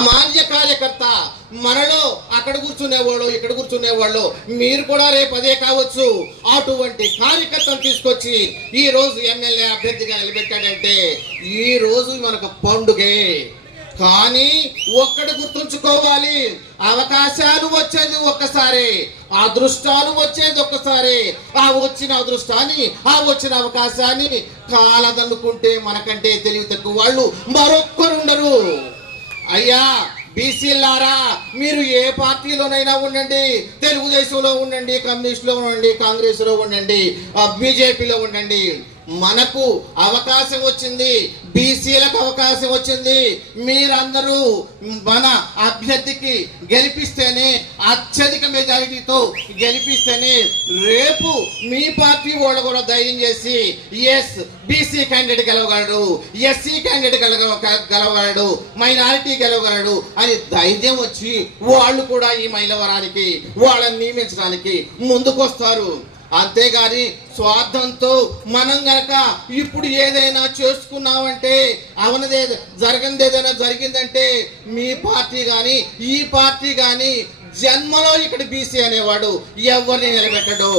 సామాన్య కార్యకర్త మనలో అక్కడ కూర్చునేవాళ్ళు ఇక్కడ కూర్చునేవాళ్ళు. మీరు కూడా రేపు అదే కావచ్చు. అటువంటి కార్యకర్తను తీసుకొచ్చి ఈ రోజు ఎమ్మెల్యే అభ్యర్థిగా నిలబెట్టాడంటే ఈ రోజు మనకు పండుగే. కానీ ఒక్కడు గుర్తుంచుకోవాలి. అవకాశాలు వచ్చేది ఒక్కసారి. అదృష్టాలు వచ్చేది ఒక్కసారి. ఆ వచ్చిన అదృష్టాన్ని ఆ వచ్చిన అవకాశాన్ని కాలదన్నుకుంటే మనకంటే తెలివి తక్కువ వాళ్ళు మరొక్కరు ఉండరు అయ్యా బీసీలారా మీరు ఏ పార్టీలోనైనా ఉండండి తెలుగుదేశంలో ఉండండి కమ్యూనిస్ట్లో ఉండండి కాంగ్రెస్లో ఉండండి బీజేపీలో ఉండండి. మనకు అవకాశం వచ్చింది బీసీలకు అవకాశం వచ్చింది. మీరందరూ మన అభ్యర్థికి గెలిపిస్తేనే అత్యధిక మెజారిటీతో గెలిపిస్తేనే రేపు మీ పార్టీ వాళ్ళు కూడా ధైర్యం చేసి ఎస్ బీసీ క్యాండిడేట్ గెలవగలడు ఎస్సీ క్యాండిడేట్ గెలవ గెలవగలడు మైనారిటీ గెలవగలడు అని ధైర్యం వచ్చి వాళ్ళు కూడా ఈ మైలవరానికి వాళ్ళని నియమించడానికి ముందుకొస్తారు. అంతేగాని స్వార్థంతో మనం గనక ఇప్పుడు ఏదైనా చేసుకున్నామంటే అవనదే జరగనిది ఏదైనా జరిగిందంటే మీ పార్టీ కానీ ఈ పార్టీ కానీ జన్మలో ఇక్కడ బీసీ అనేవాడు ఎవరిని నిలబెట్టడు.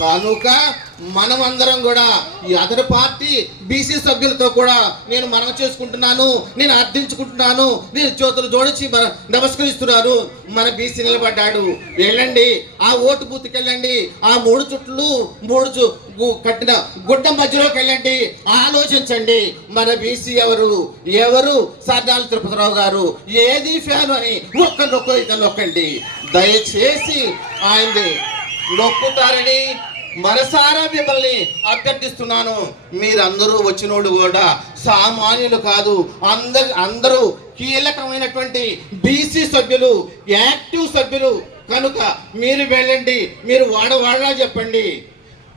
కనుక మనమందరం కూడా ఈ అదర్ పార్టీ బీసీ సభ్యులతో కూడా నేను మనం చేసుకుంటున్నాను నేను అర్థించుకుంటున్నాను నేను చేతులు జోడించి మన- నమస్కరిస్తున్నాను మన బీసీ నిలబడ్డాడు. వెళ్ళండి ఆ ఓటు బూత్కి వెళ్ళండి ఆ మూడు చుట్లు మూడు చు- కట్టిన గుడ్డ మధ్యలోకి వెళ్ళండి. ఆలోచించండి మన బీసీ ఎవరు? ఎవరు సర్దాల తిరుపతిరావు గారు? ఏది ఫ్యాన్ అని ఒక్కరినొక్కరు నొక్క ఇతను నొక్కండి. దయచేసి ఆయన్ని నొక్కుతారని మనసారా మిమ్మల్ని అభ్యర్థిస్తున్నాను. మీరందరూ వచ్చినోళ్ళు కూడా సామాన్యులు కాదు అందరు అందరూ కీలకమైనటువంటి బీసీ సభ్యులు యాక్టివ్ సభ్యులు. కనుక మీరు వెళ్ళండి మీరు వాడవాడలా చెప్పండి.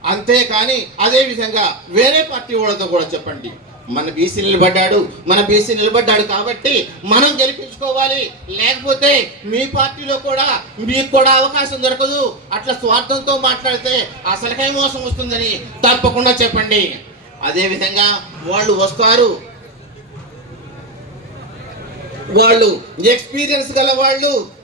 అంతేకాని అదేవిధంగా వేరే పార్టీ వాళ్ళతో కూడా చెప్పండి. మన బీసీ నిలబడ్డాడు మన బీసీ నిలబడ్డాడు కాబట్టి మనం గెలిపించుకోవాలి. లేకపోతే మీ పార్టీలో కూడా మీకు కూడా అవకాశం దొరకదు. అట్లా స్వార్థంతో మాట్లాడితే అసలుకై మోసం వస్తుందని తప్పకుండా చెప్పండి. అదేవిధంగా వాళ్ళు వస్తారు. వాళ్ళు ఎక్స్పీరియన్స్ గల వాళ్ళు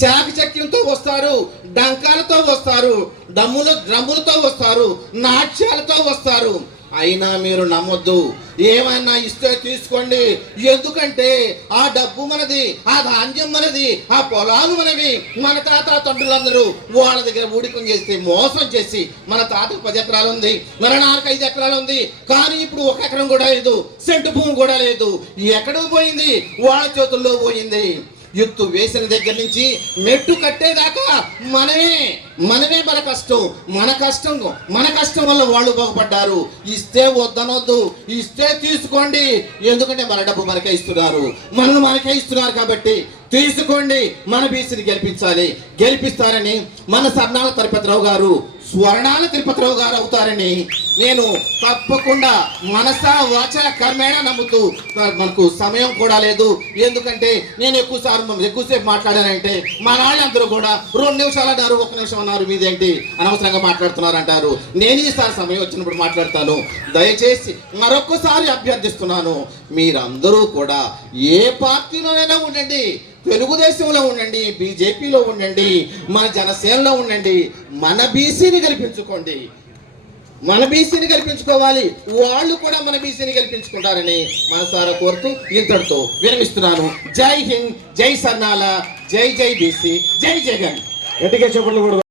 శాఖచక్యంతో వస్తారు డంకాలతో వస్తారు డమ్ములు డ్రమ్ములతో వస్తారు నాట్యాలతో వస్తారు. అయినా మీరు నమ్మొద్దు. ఏమైనా ఇస్తే తీసుకోండి. ఎందుకంటే ఆ డబ్బు మనది ఆ ధాన్యం మనది ఆ పొలాలు మనవి. మన తాత తండ్రులందరూ వాళ్ళ దగ్గర ఊడికం చేసి మోసం చేసి మన తాతకు పది ఎకరాలు ఉంది మన నాకు ఐదు ఎకరాలు ఉంది. కానీ ఇప్పుడు ఒక ఎకరం కూడా లేదు సెంటు భూమి కూడా లేదు. ఎక్కడికి పోయింది? వాళ్ళ చేతుల్లో పోయింది. ఎత్తు వేసిన దగ్గర నుంచి మెట్టు కట్టేదాకా మనమే మనమే మన కష్టం మన కష్టం మన కష్టం వల్ల వాళ్ళు బాగుపడ్డారు. ఇస్తే వద్దనొద్దు ఇస్తే తీసుకోండి. ఎందుకంటే మన డబ్బు మనకే ఇస్తున్నారు. మనల్ని మనకే ఇస్తున్నారు కాబట్టి తీసుకోండి. మన బీసీని గెలిపించాలి. గెలిపిస్తారని మన సర్నాల తరపతిరావు గారు స్వర్ణాల తిరుపతిరావు గారు అవుతారని నేను తప్పకుండా మనస వాచ కర్మేణ నమ్ముతూ మనకు సమయం కూడా లేదు. ఎందుకంటే నేను ఎక్కువ ఎక్కువసేపు మాట్లాడానంటే మా నాళ్ళందరూ కూడా రెండు నిమిషాలు అన్నారు ఒక నిమిషం అన్నారు మీదేంటి? అనవసరంగా మాట్లాడుతున్నారు అంటారు నేను ఈసారి సమయం వచ్చినప్పుడు మాట్లాడతాను. దయచేసి మరొకసారి అభ్యర్థిస్తున్నాను. మీరందరూ కూడా ఏ పార్టీలోనైనా ఉండండి. తెలుగుదేశంలో ఉండండి బీజేపీలో ఉండండి మన జనసేనలో ఉండండి మన బీసీని గెలిపించుకోండి. మన బీసీని గెలిపించుకోవాలి. వాళ్ళు కూడా మన బీసీని గెలిపించుకుంటారని మనసారా కోరుతూ ఇంతటితో విరమిస్తున్నాను. జై హింద్ జై సన్నాల జై జై బీసీ జై జగన్ ఎటుకే చెప్పులు కూడా